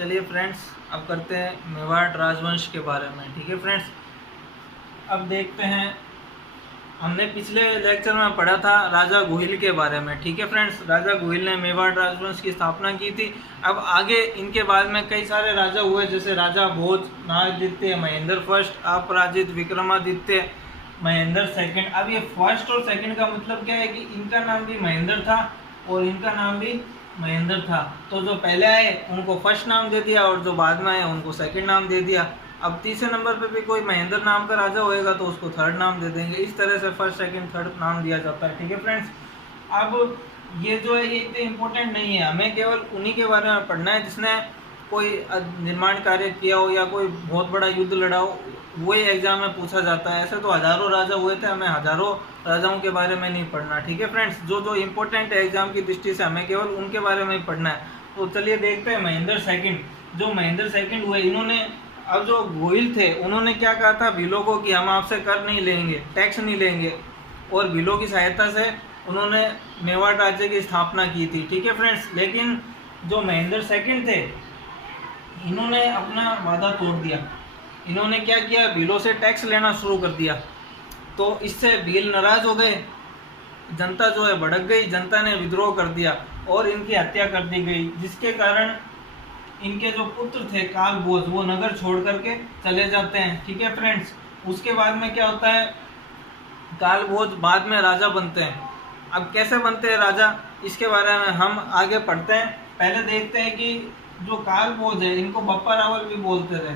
चलिए फ्रेंड्स, अब करते हैं मेवाड़ राजवंश के बारे में। ठीक है फ्रेंड्स, अब देखते हैं, हमने पिछले लेक्चर में पढ़ा था राजा गुहिल के बारे में। ठीक है फ्रेंड्स, राजा गुहिल ने मेवाड़ राजवंश की स्थापना की थी। अब आगे इनके बाद में कई सारे राजा हुए, जैसे राजा भोज, नागदित्य, महेंद्र फर्स्ट, अपराजित, विक्रमादित्य, महेंद्र सेकंड। अब ये फर्स्ट और सेकंड का मतलब क्या है कि इनका नाम भी महेंद्र था और इनका नाम भी महेंद्र था। तो जो पहले आए उनको फर्स्ट नाम दे दिया और जो बाद में आए उनको सेकंड नाम दे दिया। अब तीसरे नंबर पे भी कोई महेंद्र नाम का राजा होएगा तो उसको थर्ड नाम दे देंगे। इस तरह से फर्स्ट सेकंड थर्ड नाम दिया जाता है। ठीक है फ्रेंड्स, अब ये जो है ये इतने इम्पोर्टेंट नहीं है, हमें केवल उन्हीं के बारे में पढ़ना है जिसने कोई निर्माण कार्य किया हो या कोई बहुत बड़ा युद्ध लड़ा हो, वही एग्जाम में पूछा जाता है। ऐसे तो हजारों राजा हुए थे, हमें हजारों राजाओं के बारे में नहीं पढ़ना। ठीक है फ्रेंड्स, जो जो इम्पोर्टेंट है एग्जाम की दृष्टि से हमें केवल उनके बारे में ही पढ़ना है। तो चलिए देखते हैं महेंद्र सेकंड। जो महेंद्र सेकंड हुए, इन्होंने, अब जो गोहिल थे उन्होंने क्या कहा था भीलों को कि हम आपसे कर नहीं लेंगे, टैक्स नहीं लेंगे, और भीलों की सहायता से उन्होंने मेवाड़ राज्य की स्थापना की थी। ठीक है फ्रेंड्स, लेकिन जो महेंद्र सेकंड थे इन्होंने अपना वादा तोड़ दिया। इन्होंने क्या किया, भीलों से टैक्स लेना शुरू कर दिया। तो इससे भील नाराज हो गए, जनता जो है भड़क गई, जनता ने विद्रोह कर दिया और इनकी हत्या कर दी गई, जिसके कारण इनके जो पुत्र थे कालभोज वो नगर छोड़ करके चले जाते हैं। ठीक है फ्रेंड्स, उसके बाद में क्या होता है, कालभोज बाद में राजा बनते हैं। अब कैसे बनते हैं राजा, इसके बारे में हम आगे पढ़ते हैं। पहले देखते हैं कि जो कालभोज है इनको बप्पा रावल भी बोलते थे।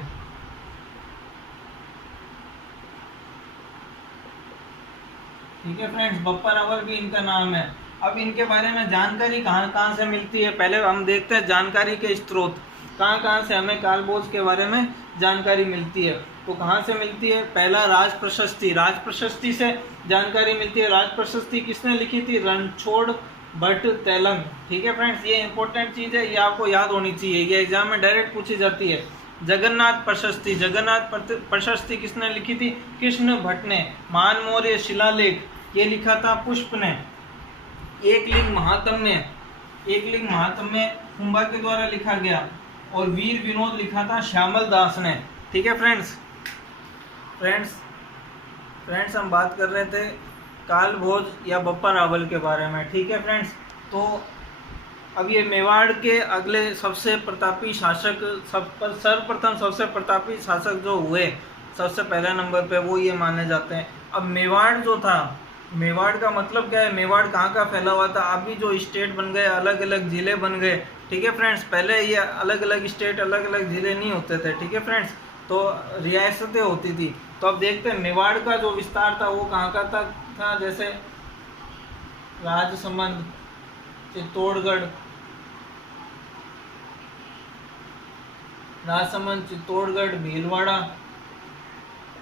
ठीक है फ्रेंड्स, बप्पा रावल भी इनका नाम है। अब इनके बारे में जानकारी कहाँ कहाँ से मिलती है, पहले हम देखते हैं जानकारी के स्रोत, कहाँ कहाँ से हमें कालभोज के बारे में जानकारी मिलती है। तो कहाँ से मिलती है, पहला राज प्रशस्ति, राज प्रशस्ति से जानकारी मिलती है। राज प्रशस्ति किसने लिखी थी, रणछोड़ भट्ट तेलंग। ठीक है फ्रेंड्स, ये इंपॉर्टेंट चीज़ है, ये आपको याद होनी चाहिए, ये एग्जाम में डायरेक्ट पूछी जाती है। जगन्नाथ प्रशस्ति, जगन्नाथ प्रशस्ति किसने लिखी थी, कृष्ण भट्ट ने। मान मौर्य शिलालेख ये लिखा था पुष्प ने। एकलिंग महात्म्य, एकलिंग महात्म्य कुंभा के द्वारा लिखा गया। और वीर विनोद लिखा था श्यामल दास ने। ठीक है फ्रेंड्स, फ्रेंड्स हम बात कर रहे थे कालभोज या बप्पा रावल के बारे में। ठीक है फ्रेंड्स, तो अब ये मेवाड़ के अगले सबसे प्रतापी शासक, सर्वप्रथम सबसे प्रतापी शासक जो हुए सबसे पहले नंबर पे वो ये माने जाते हैं। अब मेवाड़ जो था, मेवाड़ का मतलब क्या है, मेवाड़ कहाँ का फैला हुआ था, अभी जो स्टेट बन गए, अलग अलग जिले बन गए। ठीक है फ्रेंड्स, पहले ये अलग अलग स्टेट अलग अलग जिले नहीं होते थे। ठीक है फ्रेंड्स, तो रियासतें होती थी। तो अब देखते हैं मेवाड़ का जो विस्तार था वो कहाँ का था, जैसे राजसमंद, चित्तौड़गढ़, राजसमंद, चित्तौड़गढ़, भीलवाड़ा,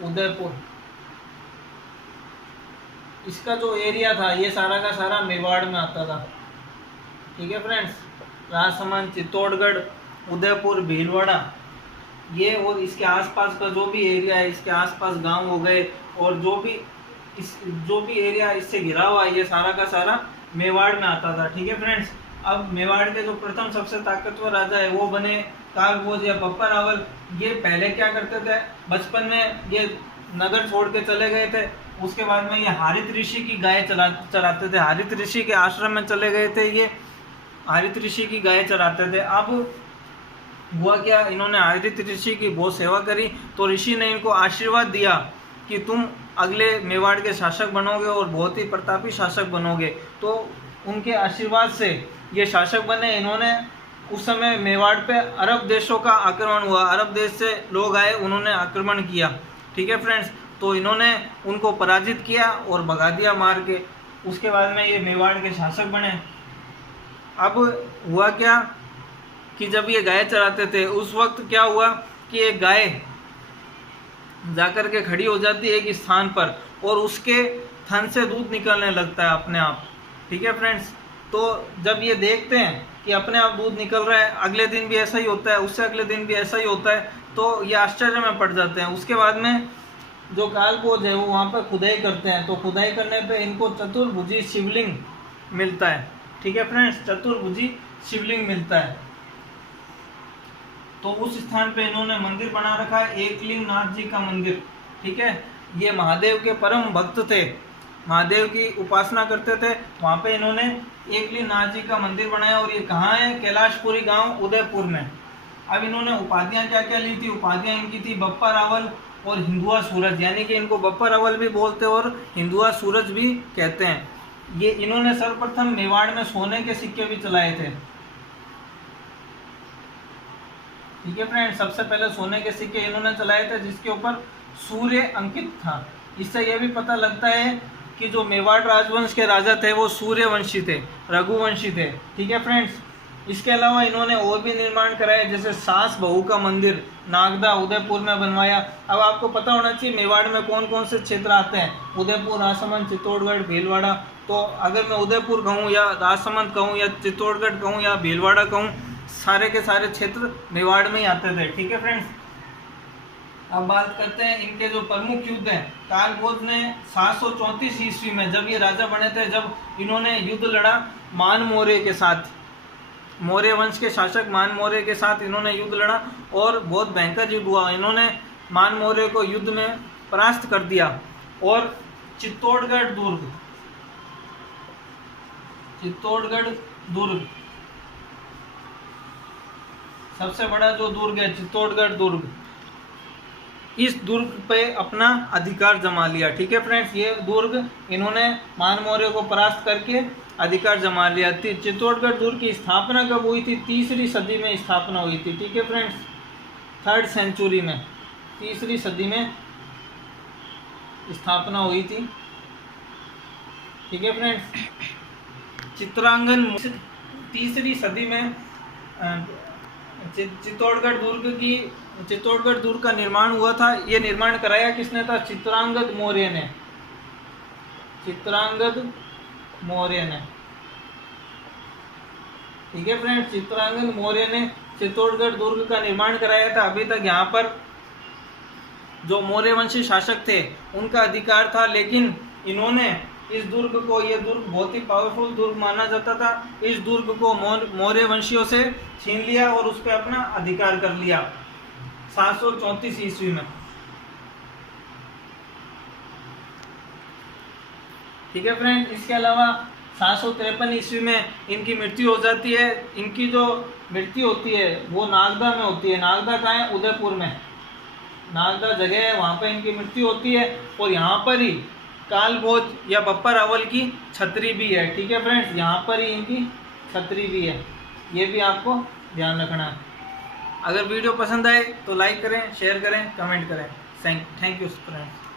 उदयपुर, इसका जो एरिया था ये सारा का सारा मेवाड़ में आता था। ठीक है फ्रेंड्स, राजसमंद, चित्तौड़गढ़, उदयपुर, भीलवाड़ा, ये और इसके आसपास का जो भी एरिया है, इसके आसपास गांव हो गए और जो भी एरिया इससे घिरा हुआ है, ये सारा का सारा मेवाड़ में आता था। ठीक है फ्रेंड्स, अब मेवाड़ के जो प्रथम सबसे ताकतवर राजा है वो बने कालभोज या बप्पा रावल। ये पहले क्या करते थे, बचपन में ये नगर छोड़ के चले गए थे, उसके बाद में ये हारित ऋषि की गाय चराते थे। हारित ऋषि के आश्रम में चले गए थे, ये हारित ऋषि की गाय चराते थे। अब हुआ क्या, इन्होंने हारित ऋषि की बहुत सेवा करी तो ऋषि ने इनको आशीर्वाद दिया कि तुम अगले मेवाड़ के शासक बनोगे और बहुत ही प्रतापी शासक बनोगे। तो उनके आशीर्वाद से ये शासक बने। इन्होंने उस समय मेवाड़ पे अरब देशों का आक्रमण हुआ, अरब देश से लोग आए, उन्होंने आक्रमण किया। ठीक है फ्रेंड्स, तो इन्होंने उनको पराजित किया और भगा दिया मार के। उसके बाद में ये मेवाड़ के शासक बने। अब हुआ क्या कि जब ये गाय चराते थे उस वक्त क्या हुआ कि एक गाय जाकर के खड़ी हो जाती है एक स्थान पर और उसके थन से दूध निकलने लगता है अपने आप। ठीक है फ्रेंड्स, तो जब ये देखते हैं कि अपने आप दूध निकल रहा है, अगले दिन भी ऐसा ही होता है, उससे अगले दिन भी ऐसा ही होता है, तो ये आश्चर्य में पड़ जाते हैं। उसके बाद में जो कालभोज है वो वहाँ पर खुदाई करते हैं, तो खुदाई करने पे इनको चतुर्भुजी शिवलिंग मिलता है। ठीक है फ्रेंड्स, चतुर्भुजी शिवलिंग मिलता है। तो उस स्थान पे इन्होंने मंदिर बना रखा है, एकलिंग नाथ जी का मंदिर। ठीक है, ये महादेव के परम भक्त थे, महादेव की उपासना करते थे। वहाँ पे इन्होंने एकलिंग नाथ जी का मंदिर बनाया। और ये कहाँ है? कैलाशपुरी गांव उदयपुर में। अब इन्होंने उपाधियां क्या क्या ली थी? उपाधियां इनकी थी बप्पा रावल और हिंदुआ सूरज, यानी कि इनको बप्पा रावल भी बोलते हैं और हिंदुआ सूरज भी कहते हैं। ये इन्होंने सर्वप्रथम मेवाड़ में सोने के सिक्के भी चलाए थे। ठीक है फ्रेंड, सबसे पहले सोने के सिक्के इन्होंने चलाए थे जिसके ऊपर सूर्य अंकित था। इससे यह भी पता लगता है कि जो मेवाड़ राजवंश के राजा थे वो सूर्यवंशी थे, रघुवंशी थे। ठीक है फ्रेंड्स, इसके अलावा इन्होंने और भी निर्माण कराया, जैसे सास बहू का मंदिर नागदा उदयपुर में बनवाया। अब आपको पता होना चाहिए मेवाड़ में कौन कौन से क्षेत्र आते हैं, उदयपुर, राजसमंद, चित्तौड़गढ़, भीलवाड़ा। तो अगर मैं उदयपुर कहूँ या राजसमंद कहूँ या चित्तौड़गढ़ कहूँ या भीलवाड़ा कहूँ, सारे के सारे क्षेत्र मेवाड़ में ही आते थे। ठीक है फ्रेंड्स, अब बात करते हैं इनके जो प्रमुख युद्ध हैं। कालभोज ने 734 ईस्वी में जब ये राजा बने थे, जब इन्होंने युद्ध लड़ा मान मौर्य के साथ, मौर्य वंश के शासक मान मौर्य के साथ इन्होंने युद्ध लड़ा और बहुत भयंकर युद्ध हुआ। इन्होंने मान मौर्य को युद्ध में परास्त कर दिया। और चित्तौड़गढ़ दुर्ग, चित्तौड़गढ़ दुर्ग सबसे बड़ा जो दुर्ग है, चित्तौड़गढ़ दुर्ग, इस दुर्ग पे अपना अधिकार जमा लिया। ठीक है फ्रेंड्स, ये दुर्ग इन्होंने मान मौर्य को परास्त करके अधिकार जमा लिया। चित्तौड़गढ़ दुर्ग की स्थापना कब हुई थी? 3री सदी में स्थापना हुई थी। ठीक है फ्रेंड्स, 3rd सेंचुरी में, 3री सदी में स्थापना हुई थी। ठीक है फ्रेंड्स, चित्रांगन 3री सदी में चित्तौड़गढ़ दुर्ग का निर्माण हुआ था। ये निर्माण कराया किसने था? चित्रांगद मौर्य ने, चित्रांगद मौर्य ने। ठीक है फ्रेंड्स, चित्रांगद मौर्य ने चित्तौड़गढ़ दुर्ग का निर्माण कराया था। अभी तक यहाँ पर जो मौर्य वंशी शासक थे उनका अधिकार था, लेकिन इन्होंने इस दुर्ग को, ये दुर्ग बहुत ही पावरफुल दुर्ग माना जाता था, इस दुर्ग को मौर्य वंशियों से छीन लिया और उस पर अपना अधिकार कर लिया 734 ईस्वी में। ठीक है फ्रेंड, इसके अलावा 753 ईस्वी में इनकी मृत्यु हो जाती है। इनकी जो मृत्यु होती है वो नागदा में होती है। नागदा कहाँ है? उदयपुर में नागदा जगह है, वहाँ पर इनकी मृत्यु होती है। और यहाँ पर ही कालभोज या बप्पा रावल की छतरी भी है। ठीक है फ्रेंड्स, यहाँ पर ही इनकी छतरी भी है, ये भी आपको ध्यान रखना है। अगर वीडियो पसंद आए तो लाइक करें, शेयर करें, कमेंट करें। Thank you friends.